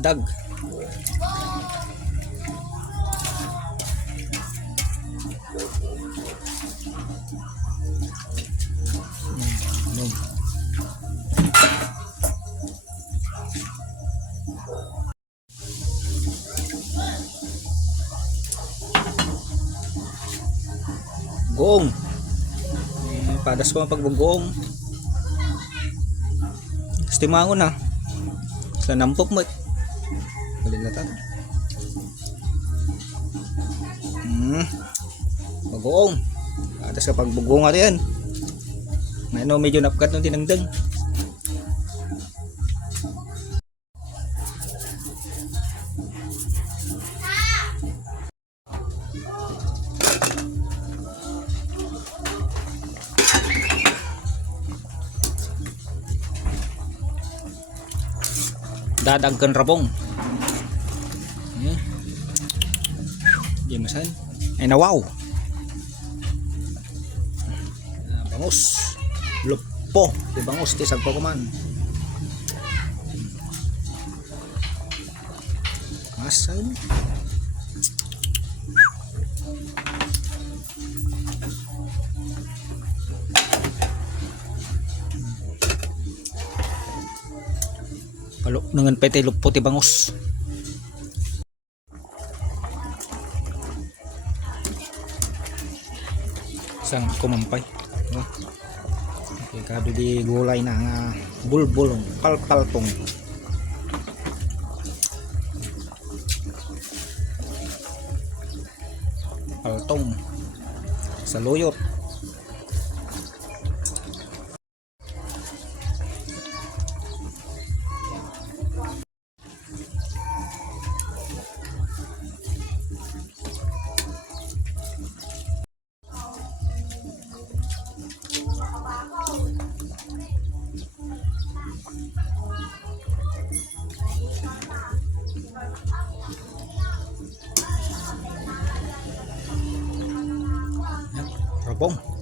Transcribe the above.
Dadag. Goong. Padas ko ang pagbugong. Stimangon na. Sa nampok mo. Balilatan. Bagoong. Padas ka pagbugong nga yan. Ano medyo napkat ng tinangdang. Dadagkan rabong. Di masan. Ay nawaw. Bangus. Lupo. Di bangus. Di sagpo ko man. Masan. Palo nangan pete lupo ti bangus. Sang kumampay. Okay, kado di gulay na nga bulbul palpaltong. Paltong. Saluyot. Rabong.